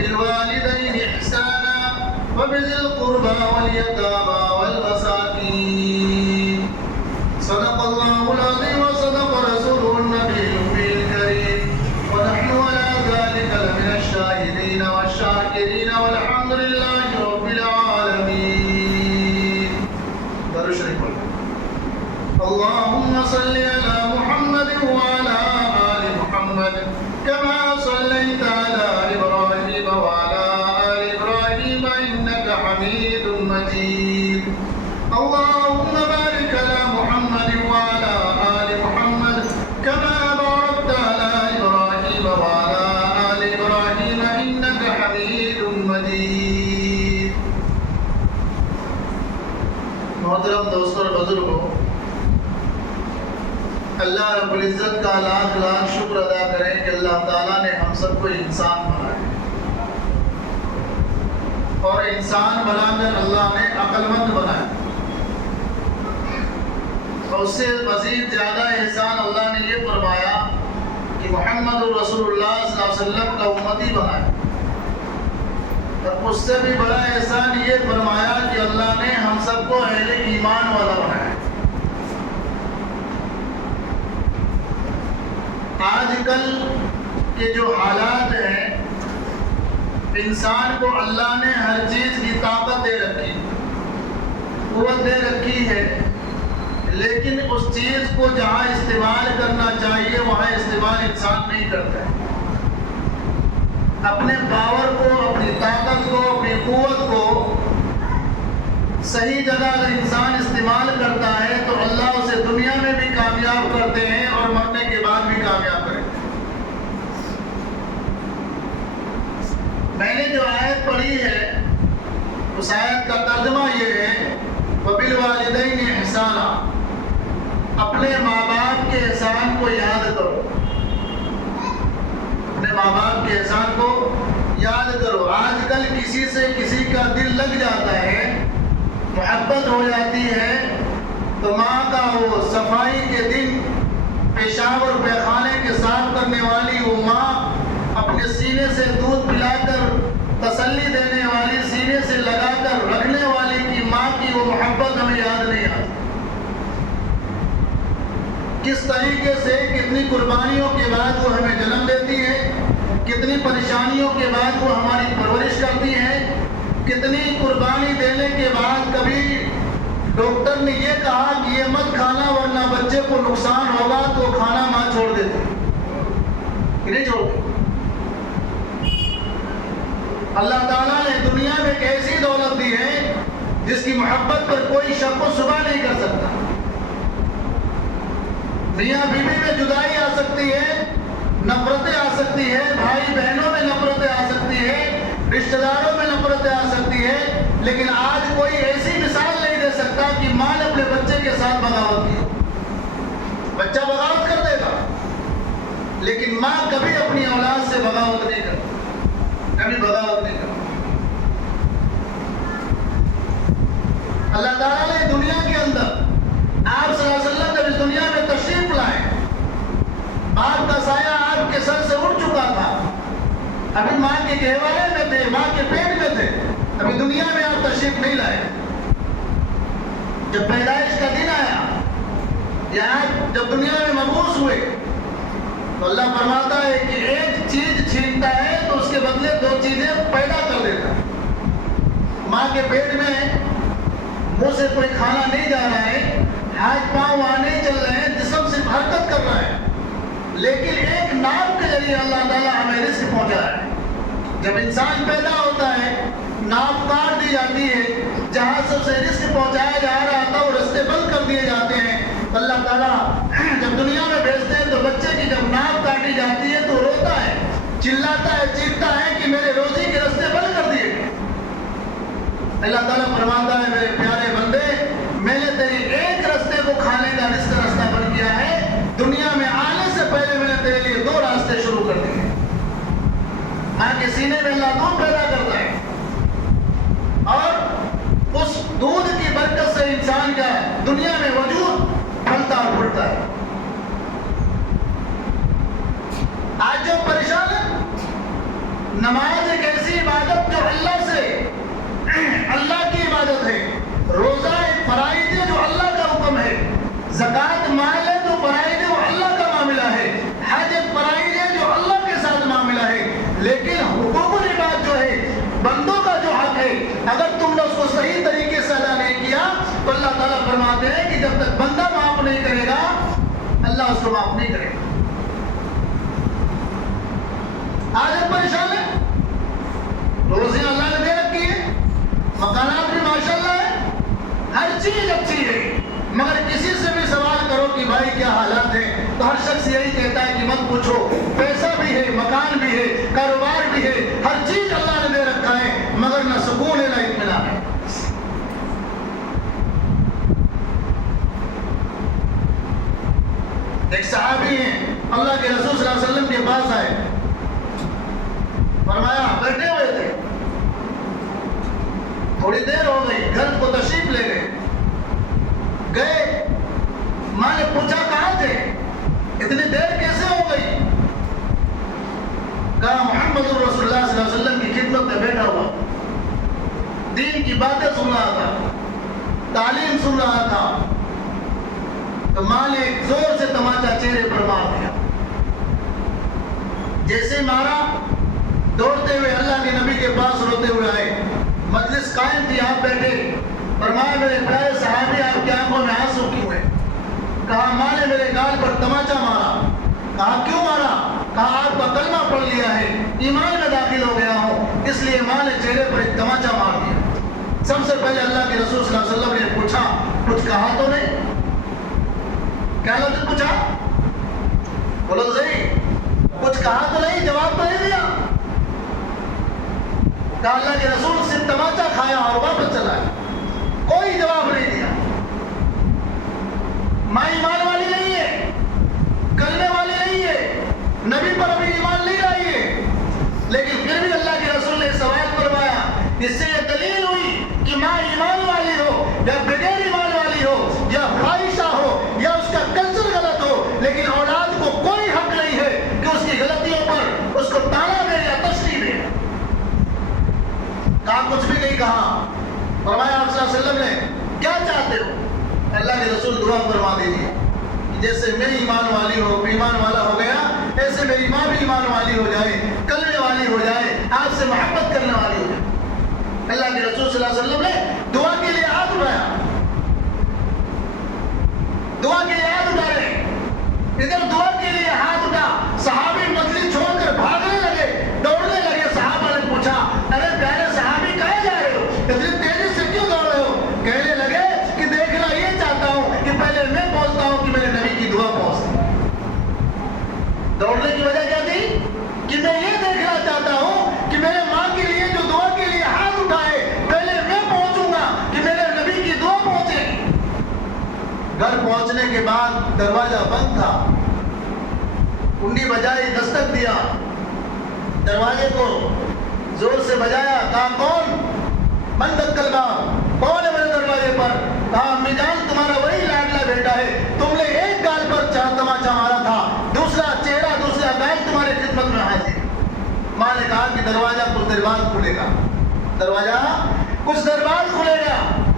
وبالوالدين إحسانا وبذي القربى واليتامى والمساكين. صدق الله العظيم وصدق رسوله النبي الكريم، ونحن على ذلك لمن الشاهدين والشاكرين والحمد لله رب العالمين. درود شریف اللهم صل على محمد وعلى آل محمد كما صليت على إبراهيم وعلى آل إبراهيم إنك حميد مجيد. اللهم بارك على محمد وعلى آل محمد كما باركت على إبراهيم وعلى آل إبراهيم إنك حميد مجيد. محترم دوستوں اور بزرگوں، اللہ رب العزت کا لاکھ لاکھ شکر ادا کریں کہ اللہ تعالیٰ نے ہم سب کو انسان بنایا، اور انسان بنا کر اللہ نے عقل مند بنایا، اور اس سے مزید زیادہ احسان اللہ نے یہ فرمایا کہ محمد رسول اللہ صلی اللہ علیہ وسلم کا امتی بنایا، اور اس سے بھی بڑا احسان یہ فرمایا کہ اللہ نے ہم سب کو اہل ایمان والا بنایا. آج کل کے جو حالات ہیں، انسان کو اللہ نے ہر چیز کی طاقت دے رکھی، قوت دے رکھی ہے، لیکن اس چیز کو جہاں استعمال کرنا چاہیے وہاں استعمال انسان نہیں کرتا ہے. اپنے پاور کو، اپنی طاقت کو، اپنی قوت کو صحیح جگہ اگر انسان استعمال کرتا ہے تو اللہ اسے دنیا میں بھی کامیاب کرتے ہیں اور مرنے کے بعد بھی کامیاب کرتے ہیں. میں نے جو آیت پڑھی ہے اس آیت کا ترجمہ یہ ہے وبالوالدین احسانا، اپنے ماں باپ کے احسان کو یاد کرو، اپنے ماں باپ کے احسان کو یاد کرو. آج کل کسی سے کسی کا دل لگ جاتا ہے، محبت ہو جاتی ہے، تو ماں کا وہ صفائی کے دن پیشاب اور پیخانے کے صاف کرنے والی وہ ماں، اپنے سینے سے دودھ پلا کر تسلی دینے والی، سینے سے لگا کر رکھنے والی کی ماں کی وہ محبت ہمیں یاد نہیں آتی. کس طریقے سے کتنی قربانیوں کے بعد وہ ہمیں جنم دیتی ہے، کتنی پریشانیوں کے بعد وہ ہماری پرورش کرتی ہے، کتنی قربانی دینے کے بعد کبھی ڈاکٹر نے یہ کہا کہ یہ مت کھانا ورنہ بچے کو نقصان ہوگا تو کھانا ماں چھوڑ دیتی کہ نہیں چھوڑتی. اللہ تعالیٰ نے دنیا میں ایک ایسی دولت دی ہے جس کی محبت پر کوئی شک و شبہ نہیں کر سکتا. میاں بیوی میں جدائی آ سکتی ہے، نفرتیں آ سکتی ہے، بھائی بہنوں میں نفرتیں آ سکتی ہے، رشتہ داروں میں نفرتیں آ سکتی ہے، لیکن آج کوئی ایسی مثال نہیں دے سکتا کہ ماں نے اپنے بچے کے ساتھ بغاوت کی. بچہ بغاوت کر دے گا لیکن ماں کبھی اپنی اولاد سے بغاوت نہیں کرتی، کبھی بغاوت نہیں کرتی. اللہ تعالیٰ نے دنیا کے اندر آپ صلی اللہ علیہ وسلم جب اس دنیا میں تشریف لائے، باپ کا سایہ آپ کے سر سے اٹھ چکا تھا، ابھی ماں کے گہوارے میں تھے، ماں کے پیٹ میں تھے، ابھی دنیا میں آپ تشریف نہیں لائے. جب پیدائش کا دن آیا یا جب دنیا میں مبعوث ہوئے تو اللہ فرماتا ہے کہ ایک چیز چھینتا ہے تو اس کے بدلے دو چیزیں پیدا کر دیتا ہے. ماں کے پیٹ میں منہ سے کوئی کھانا نہیں جا رہا ہے، ہاتھ پاؤں وہاں نہیں چل رہے ہیں، جسم صرف حرکت کر رہا ہے، لیکن ایک نام کے ذریعے اللہ تعالیٰ ہمیں رزق پہنچا ہے. جب انسان پیدا ہوتا ہے ناف کاٹ دی جاتی ہے، جہاں سب سے رزق پہنچایا جا رہا تھا وہ رستے بند کر دیے جاتے ہیں. اللہ تعالیٰ جب دنیا میں بھیجتے ہیں تو بچے کی جب ناف کاٹی جاتی ہے تو روتا ہے، چلاتا ہے، چیختا ہے کہ میرے روزی کے رستے بند کر دیے. اللہ تعالیٰ فرماتا ہے میرے پیارے بندے، میں نے تیری ایک رستے کو کھانے کا رزق راستہ بن کیا ہے، دنیا میں آنے سے پہلے میں نے تیرے لیے دو راستے شروع کر دیے. ماں کے سینے میں اللہ دودھ پیدا کرتا ہے اور اس دودھ کی برکت سے انسان کا دنیا میں وجود پھلتا اور پھولتا ہے. آج جو پریشان ہے نماز ایک ایسی عبادت جو اللہ کی عبادت ہے. روزہ ایک فرائض ہے جو اللہ کا حکم ہے. زکوٰۃ مال ہے جو فرائض ہے وہ اللہ کا معاملہ ہے. حج ایک فرائض ہے جو اللہ کے ساتھ معاملہ ہے. لیکن حقوق العباد جو ہے, بندوں کا جو حق ہے, اگر تم نے اس کو صحیح طریقے سے ادا نہیں کیا تو اللہ تعالیٰ فرماتے ہیں کہ جب تک بندہ معاف نہیں کرے گا اللہ اس کو معاف نہیں کرے گا. آج ہم پریشان ہیں. روزیاں اللہ نے دے رکھی ہے, مکانات بھی ماشاءاللہ ہے, ہر چیز اچھی ہے, مگر کسی سے بھی سوال کرو کہ بھائی کیا حالات ہیں تو ہر شخص یہی کہتا ہے کہ مت پوچھو. پیسہ بھی ہے, مکان بھی ہے, کاروبار بھی ہے, ہر چیز اللہ نے دے رکھا ہے, مگر نہ سکون ہے نہ اطمینان ہے. ایک صحابی ہیں اللہ کے رسول صلی اللہ علیہ وسلم کے پاس آئے, فرمایا بیٹھے ہوئے تھے, تھوڑی دیر ہو گئی, گھر کو تشریف لے گئے. ماں نے پوچھا کہاں تھے, اتنی دیر کیسے ہو گئی؟ کہا محمد رسول اللہ صلی اللہ علیہ وسلم کی خدمت میں بیٹھا ہوا, دین کی باتیں سن رہا تھا, تعلیم سن رہا تھا. تو ماں نے ایک زور سے تماچا چہرے پر مار دیا. جیسے مارا, دوڑتے ہوئے اللہ کے نبی کے پاس روتے ہوئے آئے. مجلس قائم تھی, آپ بیٹھے. فرمایا میرے پیارے صحابی آپ کی آنکھوں میں آنسو کیوں ہیں؟ کہا ماں نے میرے گال پر تماچا مارا. کہا کیوں مارا؟ کہا آپ کا کلمہ پڑھ لیا ہے, ایمان میں داخل ہو گیا ہوں, اس لیے ماں نے چہرے پر ایک تماچا مار دیا. سب سے پہلے اللہ کے رسول صلی اللہ علیہ وسلم نے پوچھا کچھ کہا تو نہیں؟ کیا لفظ پوچھا؟ بولو تو صحیح, کچھ کہا تو نہیں, جواب تو نہیں دیا. کہا اللہ کے رسول صرف تماچا کھایا اور واپس چلا ہے, کوئی جواب نہیں دیا. ماں ایمان والی نہیں ہے, کلمے والی نہیں ہے, نبی پر ابھی ایمان نہیں لائی ہے, لیکن پھر بھی اللہ کے رسول نے سوال کروایا. اس سے یہ دلیل ہوئی کہ ماں ایمان والی ہو یا بغیر ایمان والی ہو یا خواہشہ ہو یا اس کا کلچر غلط ہو, لیکن اولاد کو کوئی حق نہیں ہے کہ اس کی غلطیوں پر اس کو تانا دے یا تشریح دے. کہا کچھ بھی نہیں کہا. فرمایا آپ صلی اللہ علیہ وسلم نے کیا چاہتے ہو؟ اللہ کے رسول دعا فرما دیجیے جیسے میری ایمان والی ہو, ایمان والا ہو گیا, ایسے میری ماں بھی ایمان والی ہو جائے, کلمے والی ہو جائے, آپ سے محبت کرنے والی ہو جائے. اللہ کے رسول صلی اللہ علیہ وسلم نے دعا کے لیے ہاتھ اٹھایا, دعا کے لیے ہاتھ اٹھا رہے, ادھر دعا کے لیے ہاتھ اٹھا. صحابی مجلس چھوڑ کر بھاگنے لگے, دوڑنے لگے. صحابہ نے پوچھا ارے پیارے صحابی کہاں جا رہے ہو, اتنی تیزی سے کیوں دوڑ رہے ہو؟ کہنے لگے کہ دیکھنا یہ چاہتا ہوں کہ پہلے میں پہنچتا ہوں کہ میرے نبی کی دعا پہنچتی. دوڑنے کی وجہ کیا تھی کہ میں یہ دیکھنا چاہتا ہوں کہ میرے ماں کے لیے جو دعا کے لیے ہاتھ اٹھائے, پہلے میں پہنچوں گا کہ میرے نبی کی دعا پہنچے. گھر پہنچنے کے بعد دروازہ بند تھا, کنڈی بجائی, دستک دیا, دروازے کو زور سے بجایا. کہا کون؟ بند کلبا, کون ہے میرے دروازے پر؟ کہا امی جان تمہارا وہی لاڈلا بیٹا ہے, تم نے ایک گال پر تماچا مارا تھا, دوسرا چہرہ دوسرا گال تمہاری خدمت میں حاضر. ماں نے کہا کہ دروازہ کچھ دیر بعد کھلے گا, دروازہ کچھ دیر بعد کھلے گا.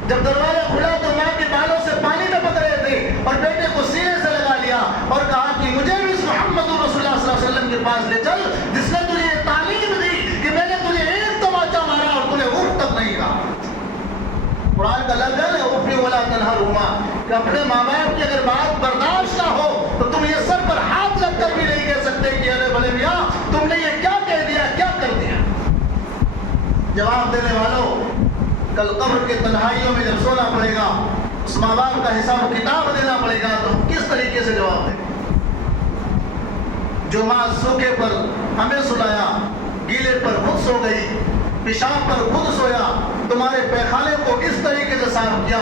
جب دروازہ کھلا تو ماں کے بالوں سے پانی ٹپک رہے تھے اور بیٹے کو سینے سے لگا لیا اور کہا کہ مجھے بھی اس محمد رسول اللہ صلی اللہ علیہ وسلم کے پاس لے چل جس نے تجھے یہ تعلیم دی کہ میں نے تجھے ایک تماچا مارا اور تجھے اٹھ تک نہیں کہا. قرآن کا لفظ ہے اوفی ولا تنہرہما, کہ اپنے ماں باپ کی اگر بات برداشت نہ ہو تو تم یہ سر پر ہاتھ رکھ کر بھی نہیں کہہ سکتے کہ ارے بھلے میاں تم نے یہ کیا کہہ دیا, کیا کر دیا. جواب دینے والوں, کل قبر کے تنہائیوں میں جب سونا پڑے گا, اس ماں باپ کا حساب و کتاب دینا پڑے گا, تو کس طریقے سے جواب دیں؟ جو ماں سوکھے پر ہمیں سلایا, گیلے پر خود سو گئی, پیشاب پر خود سویا, تمہارے پیخانے کو اس طریقے سے صاف کیا.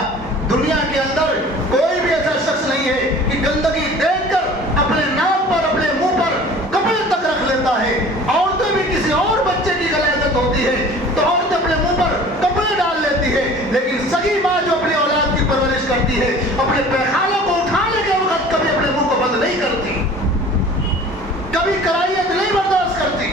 دنیا کے اندر کوئی بھی ایسا شخص نہیں ہے کہ گندگی دیکھ کر اپنے ناک پر, اپنے منہ پر کپڑے تک رکھ لیتا ہے. عورتیں بھی کسی اور بچے کی غلاظت ہوتی ہے تو عورتیں اپنے منہ پر کپڑے ڈال لیتی ہے, لیکن سگی ماں جو اپنے اولاد کی پرورش کرتی ہے اپنے پیخانوں کو اٹھانے کے وقت کبھی اپنے منہ کو بند نہیں کرتی, کبھی کرائیت نہیں برداشت کرتی.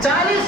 40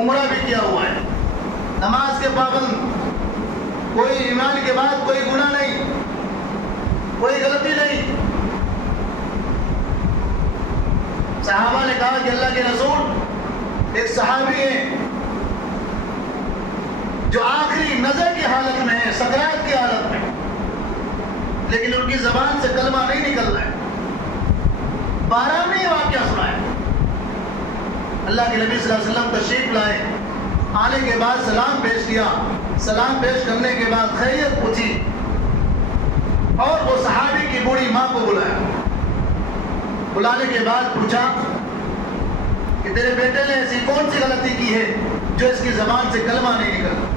عمرہ بھی کیا ہوا ہے، نماز کے پابند، کوئی ایمان کے بعد کوئی گناہ نہیں، کوئی غلطی نہیں۔ صحابہ نے کہا کہ اللہ کے رسول، ایک صحابی ہے جو آخری نظر کی حالت میں ہے، سکرات کی حالت میں، لیکن ان کی زبان سے کلمہ نہیں نکل رہا ہے۔ 12 نے یہ واقعہ سنا ہے۔ اللہ کے نبی صلی اللہ علیہ وسلم تشریف لائے، آنے کے بعد سلام پیش کیا، سلام پیش کرنے کے بعد خیریت پوچھی، اور وہ صحابی کی بوڑھی ماں کو بلایا۔ بلانے کے بعد پوچھا کہ تیرے بیٹے نے ایسی کون سی غلطی کی ہے جو اس کی زبان سے کلمہ نہیں نکلتا؟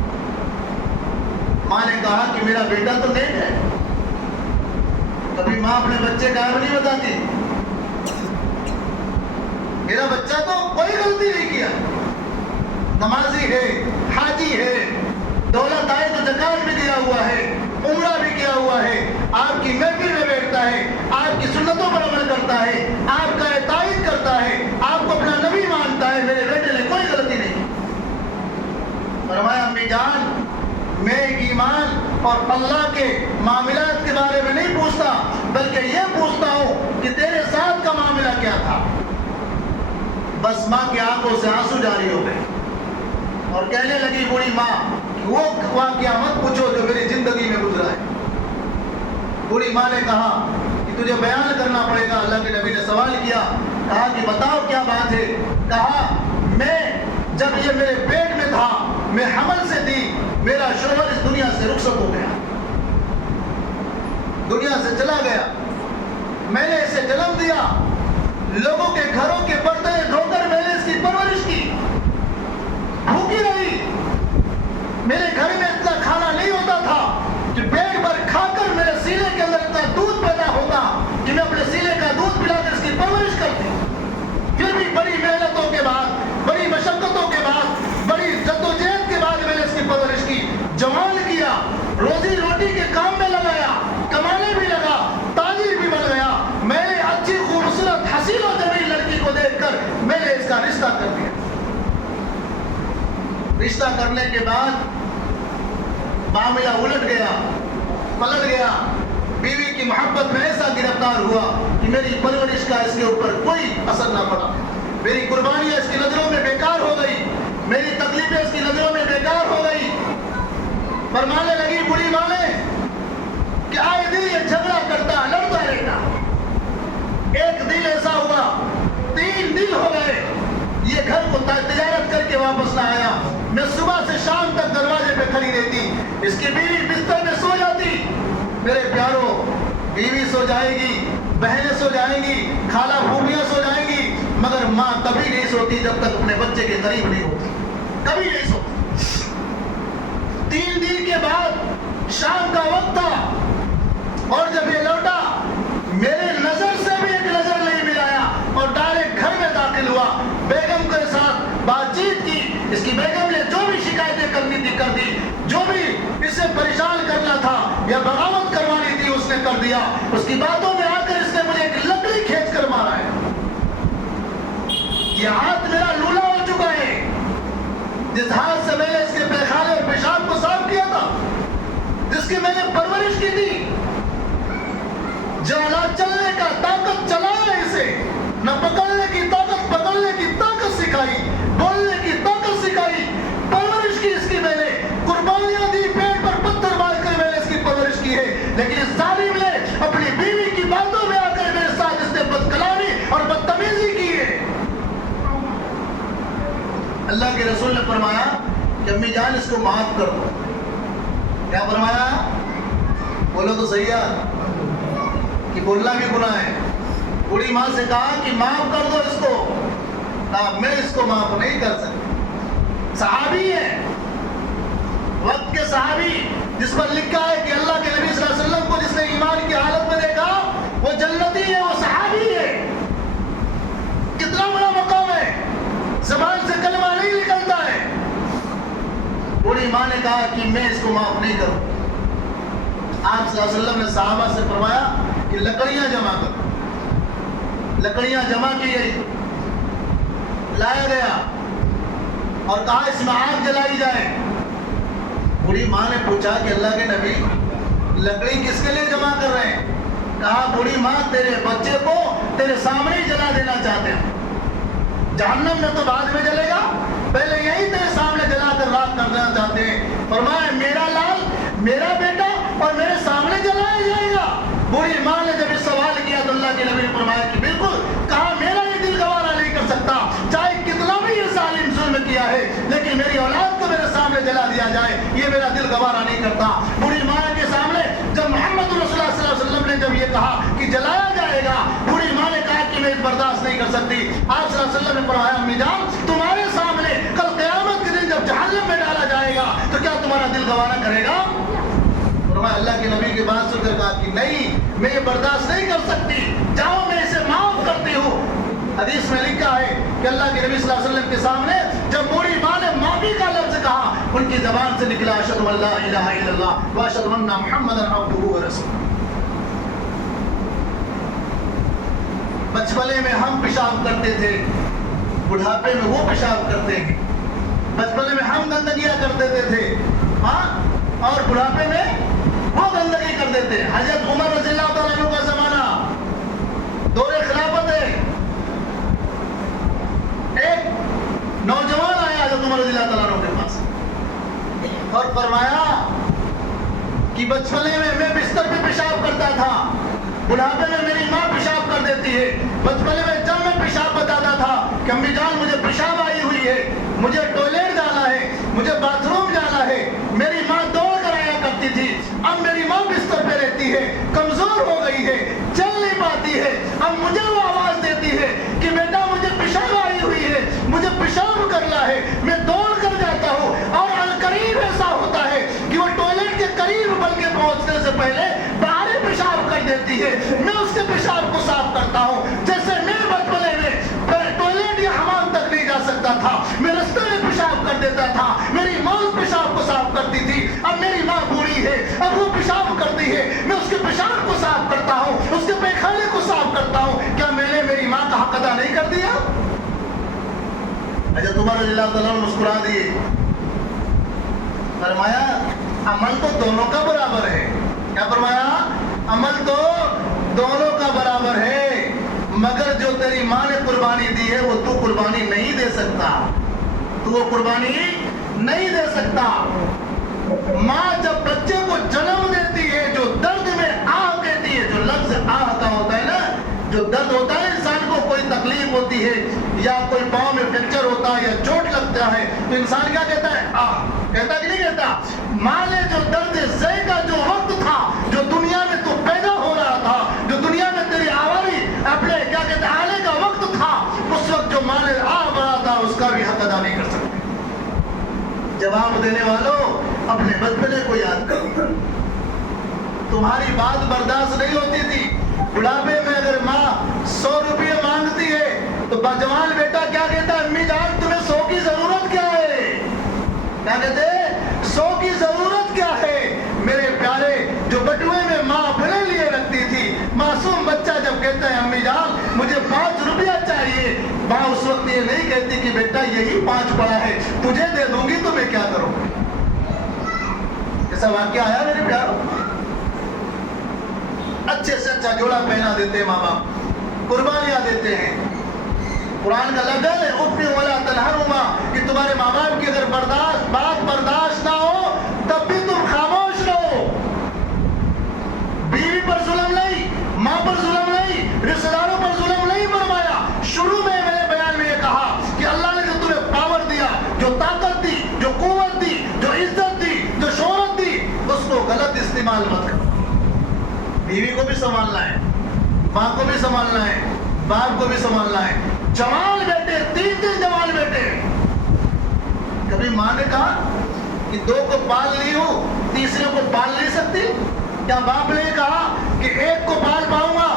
ماں نے کہا کہ میرا بیٹا تو نیک ہے، کبھی ماں اپنے بچے کا عیب نہیں بتاتی، میرا بچہ تو کوئی غلطی نہیں کیا، نمازی ہے، حاجی ہے، دولت آئے تو زکات بھی دیا ہوا ہے، عمرہ بھی کیا ہوا ہے، آپ کی محفل میں بیٹھتا ہے، آپ کی سنتوں پر عمل کرتا ہے، آپ کا اطاعت کرتا ہے، آپ کو اپنا نبی مانتا ہے، میرے بیٹے نے کوئی غلطی نہیں کی۔ فرمایا امی جان، میں ایمان اور اللہ کے معاملات کے بارے میں نہیں پوچھتا، بلکہ یہ پوچھتا ہوں کہ تیرے ساتھ کا معاملہ کیا تھا۔ بس ماں کی آنکھوں سے آنسو جاری ہو گئے اور کہنے لگی بوڑھی ماں کہ وہ واقعہ مت پوچھو جو میری زندگی میں گزرا ہے۔ بوڑھی ماں نے کہا کہ تجھے بیان کرنا پڑے گا۔ اللہ کے نبی نے سوال کیا، کہا کہ بتاؤ کیا بات ہے؟ کہا میں جب یہ میرے پیٹ میں تھا، میں حمل سے تھی، میرا شوہر اس دنیا سے رخصت ہو گیا، دنیا سے چلا گیا، میں نے اسے جنم دیا، لوگوں کے گھروں کے برتن دھو کر میں نے اس کی پرورش کی، بھوکی رہی، میرے گھر میں اتنا کھانا نہیں ہوتا تھا کہ پیٹ بھر کھا کر میرے سینے کے اندر اتنا دودھ پیدا ہوگا کہ میں اپنے سینے کا دودھ پلا کر اس کی پرورش کرتی۔ پھر بھی بڑی محنتوں کے بعد، بڑی مشقتوں کے بعد، بڑی جدوجہد کے بعد میں نے اس کی پرورش کی، جوان کیا، روزی روٹی کے کام میں لگایا، کمانے بھی لگا، تاجر بھی بن گیا، میں نے اچھی خوبصورت حسین و جمیل لڑکی کو دیکھ کر میں نے اس کا رشتہ کر دیا۔ رشتہ کرنے کے بعد معاملہ الٹ گیا، پلٹ گیا، بیوی کی محبت میں ایسا گرفتار ہوا کہ میری پرورش کا اس کے اوپر کوئی اثر نہ پڑا، میری قربانیاں اس کی نظروں میں بیکار ہو گئی، میری تکلیفیں اس کی نظروں میں بیکار ہو گئی۔ فرمانے لگی بوڑھی ماں نے کہ آئے دن یہ جھگڑا کرتا لڑتا رہتا، ایک دن ایسا ہوا 3 دن ہو گئے یہ گھر کو تجارت کر کے واپس نہ آیا، میں صبح سے شام تک دروازے پہ کھڑی رہتی، اس کی بیوی بستر میں سو جاتی۔ میرے پیاروں، بیوی سو جائے گی، بہنیں سو جائیں گی، خالہ پھوپھیاں سو جائیں گی، مگر ماں کبھی نہیں سوتی جب تک اپنے بچے کے قریب نہیں ہوتی، کبھی نہیں سوتی۔ 3 دن کے بعد شام کا وقت تھا اور جب یہ لوٹا میرے نظر سے بھی ایک نظر نہیں ملایا اور ڈائریکٹ گھر میں داخل ہوا، بیگم کے ساتھ بات چیت کی، اس کی بیگم نے جو بھی شکایتیں کرنی تھی کر دی، جو بھی اسے پریشان کرنا تھا یا بغاوت کروانی تھی اس نے کر دیا، اس کی باتوں میں آ کر اس نے مجھے ایک لکڑی کھینچ کر مارا ہے، یہ ہاتھ میرا لولا ہو چکا ہے، جس ہاتھ سے میں نے اس کے پیخانے اور پیشاب کو صاف کیا تھا، جس کی میں نے پرورش کی تھی، جانا چلنے کا طاقت چلایا اسے، نہ پکڑنے کی طاقت، پکڑنے کی طاقت سکھائی، بولنے کی طاقت سکھائی، پرورش کی اس کی میں نے، قربانیاں دی، پیٹ پر پتھر مار کر میں نے اس کی پرورش کی ہے، لیکن اس ظالم نے اپنی بیوی کی باتوں میں آ کر میرے ساتھ اس نے بدکلامی اور بدتمیزی کی ہے۔ اللہ کے رسول نے فرمایا کہ امی جان اس کو معاف کر دو۔ کیا فرمایا؟ بولو تو صحیح ہے کہ بولنا بھی گناہ ہے۔ بوڑھی ماں سے کہا کہ معاف کر دو اس کو، میں اس کو معاف نہیں کر سکتی۔ صحابی ہے، وقت کے صحابی، جس پر لکھا ہے کہ اللہ کے نبی صلی اللہ علیہ وسلم کو جس نے ایمان کی حالت میں دیکھا وہ جنتی ہے، وہ صحابی ہے۔ کتنا بڑا مقام ہے، زبان سے کلمہ نہیں نکلتا ہے۔ بوڑھی ماں نے کہا کہ میں اس کو معاف نہیں کروں۔ آپ صلی اللہ علیہ وسلم نے صحابہ سے فرمایا کہ لکڑیاں جمع کرو۔ لکڑیاں جمع کی گئی، لایا گیا، اور کہا اس میں آگ جلائی جائے۔ بوڑھی ماں نے پوچھا کہ اللہ کے نبی لکڑی کس کے لیے جمع کر رہے ہیں؟ کہا بوڑھی ماں تیرے بچے کو تیرے سامنے ہی جلا دینا چاہتے ہیں، جہنم میں تو بعد میں جلے گا، پہلے یہی تیرے سامنے جلا کر راکھ کر دینا چاہتے ہیں۔ فرمایا میرا لال میرا بیٹا اور میرے سامنے جلایا جائے گا؟ بوڑھی ماں نے جب یہ سوال کیا تو اللہ کے نبی نے فرمایا کہ بالکل، کہا میرا یہ دل گوارا نہیں کر سکتا، چاہے کتنا بھی یہ ظالم ظلم کیا ہے، لیکن میری اولاد کو میرے سامنے جلا دیا جائے یہ میرا دل گوارا نہیں کرتا۔ بوڑھی ماں کے سامنے جب محمد رسول اللہ صلی اللہ علیہ وسلم نے جب یہ کہا کہ جلایا جائے گا، بوڑھی ماں نے کہا کہ میں برداشت نہیں کر سکتی۔ آپ صلی اللہ علیہ وسلم نے فرمایا امی جان تمہارے سامنے کل قیامت کے دن جب جہنم میں ڈالا جائے گا تو کیا تمہارا دل گوارا کرے گا؟ فرمایا اللہ کے نبی کی بات سن کر کہا کہ نہیں، میں یہ برداشت نہیں کر سکتی، جاؤ میں اسے معاف کرتی ہوں۔ حدیث میں لکھا ہے کہ اللہ کے نبی صلی اللہ علیہ وسلم کے سامنے جب بوڑھی ماں نے معافی کا لفظ کہا، ان کی زبان سے نکلا اشہد ان لا الہ الا اللہ واشہد ان محمدا عبدہ ورسولہ۔ بچپنے میں ہم پیشاب کرتے تھے، بڑھاپے میں وہ پیشاب کرتے ہیں۔ بچپنے میں ہم گندگیاں کر دیتے تھے، ہاں، اور بڑھاپے میں وہ گندگی کر دیتے ہیں۔ حضرت عمر رضی اللہ تعالیٰ عنہ کا زمانہ، دور خلافت ہے، ایک نوجوان آیا حضرت عمر رضی اللہ تعالیٰ عنہ کے پاس اور فرمایا کہ بچپنے میں بستر پہ پیشاب کرتا تھا، بڑھاپے میں میری ماں پیشاب کر دیتی ہے، بچپنے میں جب میں پیشاب بتاتا تھا کہ امی جان مجھے پیشاب آئی ہوئی ہے، مجھے ٹوائلٹ جانا ہے، مجھے باتھ روم جانا ہے، میری ماں دوڑ کر آیا کرتی تھی، اب میری ماں بستر پہ رہتی ہے، کمزور ہو گئی ہے، چل نہیں پاتی ہے، اب مجھے وہ آواز دیتی ہے کہ بیٹا مجھے پیشاب آئی ہوئی ہے، مجھے پیشاب کرنا ہے، میں دوڑ کر جاتا ہوں، اور القریب ایسا ہوتا ہے کہ وہ ٹوائلٹ کے قریب بلکہ پہنچنے سے پہلے باہر پیشاب کر دیتی ہے، میں اس کے پیشاب کو صاف کرتا ہوں۔ جیسے میں بچپنے میں ٹوائلٹ یا حمام تک نہیں جا سکتا تھا، میں رستے میں پیشاب کر دیتا تھا، میری ماں اس پیشاب کو صاف کرتی تھی، اب میری ماں بوڑھی ہے، اب وہ پیشاب کرتی ہے، میں اس کے پیشاب کو صاف کرتا ہوں، اس کے پیخانے کو صاف کرتا ہوں، کیا میں نے میری ماں کا حق ادا نہیں کر دیا؟ حضرت عمر رضی اللہ تعالیٰ عنہ مسکرا دیے، فرمایا عمل تو دونوں کا برابر ہے۔ کیا فرمایا؟ عمل تو دونوں کا برابر ہے، مگر جو تیری ماں نے قربانی دی ہے وہ تو قربانی نہیں دے سکتا، تو وہ قربانی نہیں دے سکتا۔ ماں جب بچے کو جنم دیتی ہے، جو درد میں آہ کہتی ہے، جو لفظ آہ کا ہوتا ہے نا، جو درد ہوتا ہے انسان کو، کوئی تکلیف ہوتی ہے یا کوئی پاؤں میں فریکچر ہوتا ہے یا چوٹ لگتا ہے تو انسان کیا کہتا ہے؟ آہ کہتا کہ نہیں کہتا؟ ماں نے جو درد زے کا جو وقت تھا، جو دنیا میں تو پیدا ہو رہا تھا، جو دنیا میں تیری آواری اپنے کیا کہتے ہیں آنے کا وقت تھا، اس وقت جو ماں نے آہ بڑھا تھا اس کا بھی حق ادا نہیں کر سکتے۔ جواب دینے والوں اپنے بچپنے کو یاد کرو، تمہاری بات برداشت نہیں ہوتی تھی، بڑھاپے میں اگر ماں 100 روپے مانگتی ہے تو جوان بیٹا کیا کہتا ہے؟ امی جان تمہیں 100 کی ضرورت کیا ہے؟ کیا کہتے ہیں؟ 100 کی ضرورت کیا ہے؟ میرے پیارے، جو بٹوے میں ماں اپنے لیے رکھتی تھی، معصوم بچہ جب کہتا ہے امی جان مجھے 5 روپیہ چاہیے، ماں اس وقت یہ نہیں کہتی کہ بیٹا یہی 5 پڑا ہے تجھے دے دوں گی تو میں کیا کروں؟ ایسا واقعہ آیا میرے پیاروں؟ اچھے سے اچھا جوڑا پہنا دیتے ہیں ماں باپ، قربانیاں دیتے ہیں۔ قرآن کا لفظ ہے اف ولا تنہرہما، کہ تمہارے ماں باپ کی اگر بات برداشت نہ ہو تب بھی تم خاموش رہو۔ بیوی پر ظلم نہیں، ماں پر ظلم نہیں، رشتہ داروں پر ظلم نہیں فرمایا۔ شروع میں میرے بیان میں یہ کہا کہ اللہ نے جو تمہیں پاور دیا، جو طاقت دی، جو قوت دی، جو عزت دی، جو شہرت دی، اس کو غلط استعمال مت کرو۔ بیوی کو بھی سنبھالنا ہے، ماں کو بھی سنبھالنا ہے، باپ کو بھی سنبھالنا ہے۔ جوان بیٹے، 3 جوان بیٹے، کبھی ماں نے کہا کہ 2 کو پال لی ہوں تیسرے کو پال نہیں سکتی؟ کیا باپ نے کہا کہ 1 کو پال پاؤں گا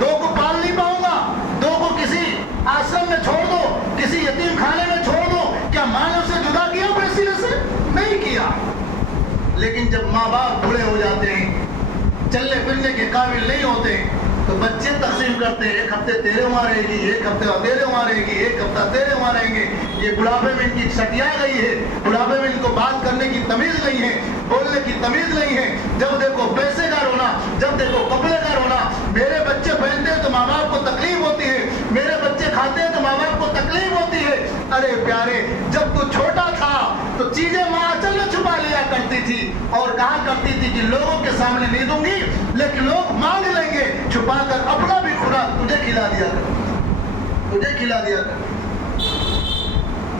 2 کو پال نہیں پاؤں گا، 2 کو کسی آشرم میں چھوڑ دو، کسی یتیم خانے میں چھوڑ دو؟ کیا ماں نے اسے جدا کیا پیسے سے؟ نہیں کیا۔ لیکن جب ماں باپ بوڑھے ہو جاتے ہیں، چلنے پھرنے کے قابل نہیں ہوتے، تو بچے تقسیم کرتے ہیں، 1 ہفتے تیرے وہاں رہے گی، 1 ہفتے تیرے وہاں رہے گی، 1 ہفتہ تیرے وہاں رہیں گے، یہ بڑھاپے میں ان کی چھٹیا گئی ہے, بڑھاپے میں ان کو بات کرنے کی تمیز نہیں ہے, بولنے کی تمیز نہیں ہے. جب دیکھو پیسے کا رونا, جب دیکھو کپڑے کا رونا. میرے بچے پہنتے ہیں تو ماں باپ کو تکلیف ہوتی ہے, میرے بچے کھاتے ہیں تو ماں باپ کو تکلیف ہوتی ہے. ارے پیارے, جب تو چھوٹا تھا تو چیزیں ماں اچل میں چھپا لیا کرتی تھی اور کہا کرتی تھی کہ لوگوں کے سامنے نہیں دوں گی, لیکن لوگ مانگ لیں گے, چھپا کر اپنا بھی خوراک تجھے کھلا دیا کر, تجھے کھلا دیا کر.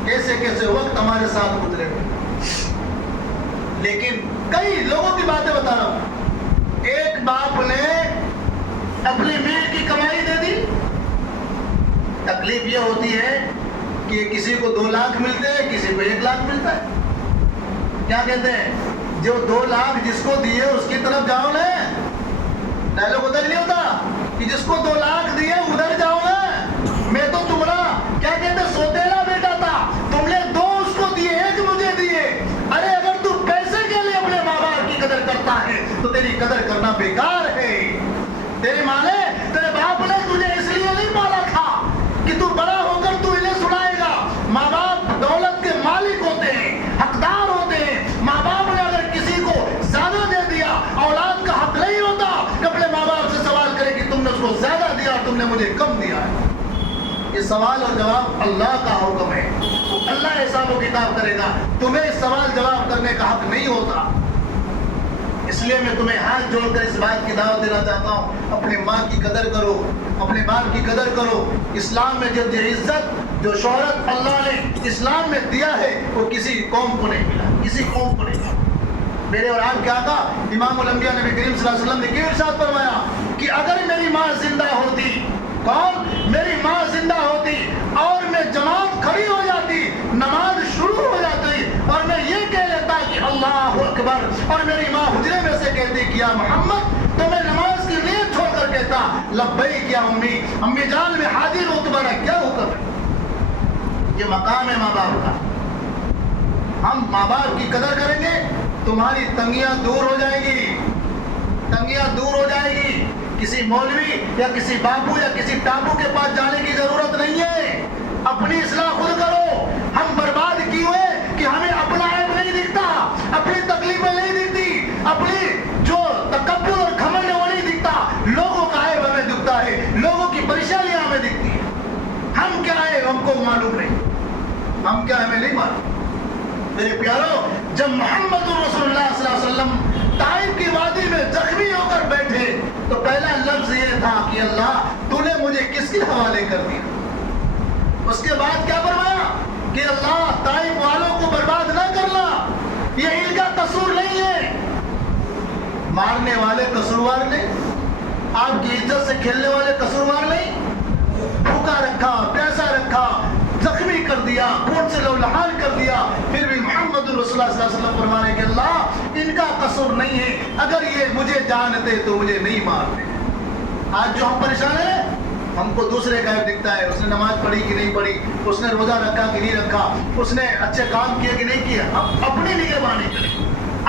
کیسے کیسے وقت ہمارے ساتھ گزرے. لیکن کئی لوگوں کی باتیں بتا رہا ہوں. ایک باپ نے اپنی بیوی کی کمائی دے دی. تکلیف یہ ہوتی ہے کہ کسی کو 2 لاکھ ملتے ہیں, کسی کو 1 لاکھ ملتا ہے. کیا کہتے ہیں, جو 2 لاکھ جس کو دیے اس کی طرف جاؤ نا. ڈائلاگ ادھر نہیں ہوتا کہ جس کو 2 لاکھ دیے ادھر جاؤ نا. میں تو تمہارا کیا کہتے ہیں سوتیلا بیٹا تھا, تم نے 2 اس کو دیے, 1 مجھے دیے. ارے اگر تو پیسے کے لیے اپنے ماں باپ کی قدر کرتا ہے تو تیری قدر کرنا بیکار ہے. تیری ماں نے, تیرے باپ نے تجھے اس لیے نہیں پالا تھا کہ تو بڑا ہو کر تو انہیں سنائے گا. ماں باپ دولت کے مالک ہوتے ہیں, حقدار ہوتے ہیں. ماں باپ نے اگر کسی کو زیادہ دے دیا, اولاد کا حق نہیں ہوتا کہ اپنے ماں باپ سے سوال کرے کہ تم نے اس کو زیادہ دیا اور تم نے مجھے کم دیا ہے. یہ سوال اور جواب اللہ کا حکم ہے, اللہ حساب و کتاب کرے گا. تمہیں سوال جواب کرنے کا حق نہیں ہوتا. اس لیے میں تمہیں ہاتھ جوڑ کر اس بات کی دعوت دینا چاہتا ہوں, اپنے ماں کی قدر کرو, اپنے باپ کی قدر کرو. اسلام میں جو عزت, جو شہرت اللہ نے اسلام میں دیا ہے وہ کسی قوم کو نہیں ملا, کسی قوم کو نہیں ملا. میرے اور آپ کے آقا امام الانبیاء نبی کریم صلی اللہ علیہ وسلم نے کیوں ارشاد فرمایا کہ اگر میری ماں زندہ ہوتی, کون, میری ماں زندہ ہوتی اور میں جماعت کھڑی ہو جاتی, نماز شروع ہو جاتی اور میں یہ کہہ لیتا کہ اللہ اکبر, اور میری ماں حجرے میں سے کہتی کہ یا محمد, تو میں نماز کی نیت چھوڑ کر کہتا لبیک یا امی, امی جان میں حاضر ہوں, تمہارا کیا حکم ہے. یہ مقام ہے ماں باپ کا. ہم ماں باپ کی قدر کریں گے, تمہاری تنگیاں دور ہو جائیں گی, تنگیاں دور ہو جائے گی. کسی مولوی یا کسی باپو یا کسی ٹاپو کے پاس جانے کی ضرورت نہیں ہے. اپنی اصلاح خود کرو. ہم برباد کیے ہوئے کہ ہمیں اپنا عیب نہیں دکھتا, اپنی تکلیفیں نہیں دکھتی, اپنی جو تکبر اور گھمنڈ وہ نہیں دکھتا. لوگوں کا عیب ہمیں دکھتا ہے, لوگوں کی پریشانیاں ہمیں دکھتی ہیں. ہم کیا ہے ہم کو معلوم نہیں, ہم کیا ہمیں نہیں معلوم. میرے پیارو, جب محمد رسول اللہ صلی اللہ علیہ وسلم طائف کی وادی میں زخمی ہو کر بیٹھے تو پہلا لفظ یہ تھا کہ اللہ تو نے مجھے کس کے حوالے کر دیا. اس کے بعد کیا فرمایا کہ اللہ طائف والوں کو برباد نہ کرنا, یہ ان کا قصور نہیں ہے. مارنے والے قصوروار نہیں, آپ کی عزت سے کھیلنے والے قصوروار نہیں. بھوکا رکھا, پیاسا رکھا, زخمی کر دیا, خون سے لہولہان کر دیا, پھر بھی محمد رسول اللہ صلی اللہ علیہ وسلم فرمانے کہ اللہ ان کا قصور نہیں ہے, اگر یہ مجھے جانتے تو مجھے نہیں مارتے. آج جو ہم پریشان ہیں, ہم کو دوسرے کا دکھتا ہے, اس نے نماز پڑھی کہ نہیں پڑھی, اس نے روزہ رکھا کہ نہیں رکھا, اس نے اچھے کام کیے کہ نہیں کیا. ہم اپنی نگہبانی کریں,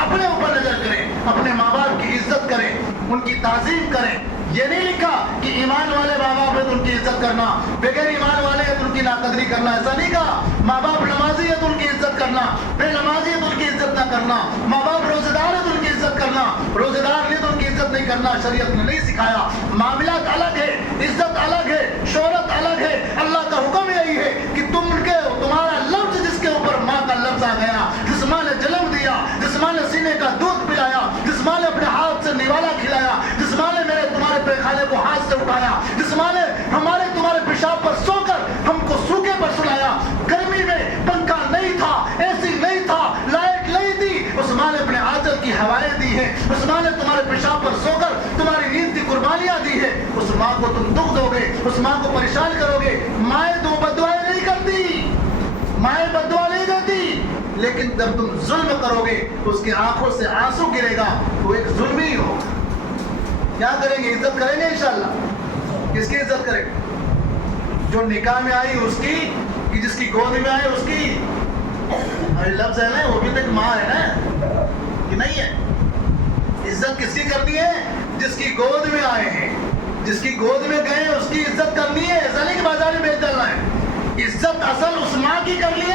اپنے اوپر نظر کریں, اپنے ماں باپ کی عزت کریں, ان کی تعظیم کریں. یہ نہیں لکھا کہ ایمان والے ماں باپ ہے تو ان کی عزت کرنا, بغیر ایمان والے ہے تو ان کی ناقدری کرنا, ایسا نہیں کہا. ماں باپ نمازی ہے تو ان کی عزت کرنا, بے نمازی ہے تو ان کی عزت نہ کرنا. ماں باپ روزے دار ہے تو ان کی عزت کرنا, روزے دار نہیں تو ان کی عزت نہیں کرنا. شریعت نے نہیں سکھایا. معاملات الگ ہے, عزت الگ ہے, شہرت الگ ہے. اللہ کا حکم یہی ہے کہ تمہارا لفظ جس کے اوپر ماں کا لفظ آ گیا, جس ماں نے جنم دیا, جس ماں نے سینے کا دودھ پلایا, جس ماں نے اپنے ہاتھ سے نوالا کھلایا, جس ماں نے تمہارے پیخانے کو ہاتھ سے اٹھایا, جس ماں نے تمہارے پیشاب پر سو کر ہم کو سوکھے پر سلایا, گرمی میں پنکھا نہیں تھا, اے سی نہیں تھا, لائٹ نہیں تھی, اس ماں نے اپنے آنچل کی ہوائیں دی ہیں, اس ماں نے تمہارے پیشاب پر سو کر تمہاری نیند کی قربانیاں دی ہیں. اس ماں کو تم دکھ دو گے, اس ماں کو پریشان کرو گے. مائیں تو بددعائیں نہیں کرتی, مائیں بددعا نہیں دیتی, لیکن جب تم ظلم کرو گے اس کی آنکھوں سے آنسو گرے گا تو ایک ظلم ہی ہوگا. کیا کریں گے؟ عزت کریں گے انشاءاللہ. کس کی عزت کریں گے؟ جو نکاح میں آئی اس کی, کہ جس کی گود میں آئی اس کی. لفظ ہے نا, وہ بھی تک ماں ہے نا کہ نہیں ہے. عزت کس کی کرنی ہے؟ جس کی گود میں آئے ہیں, جس کی گود میں گئے اس کی عزت کرنی ہے. ایسا نہیں کہ بازار میں بیچ ڈالنا ہے. عزت اصل اس ماں کی کرنی ہے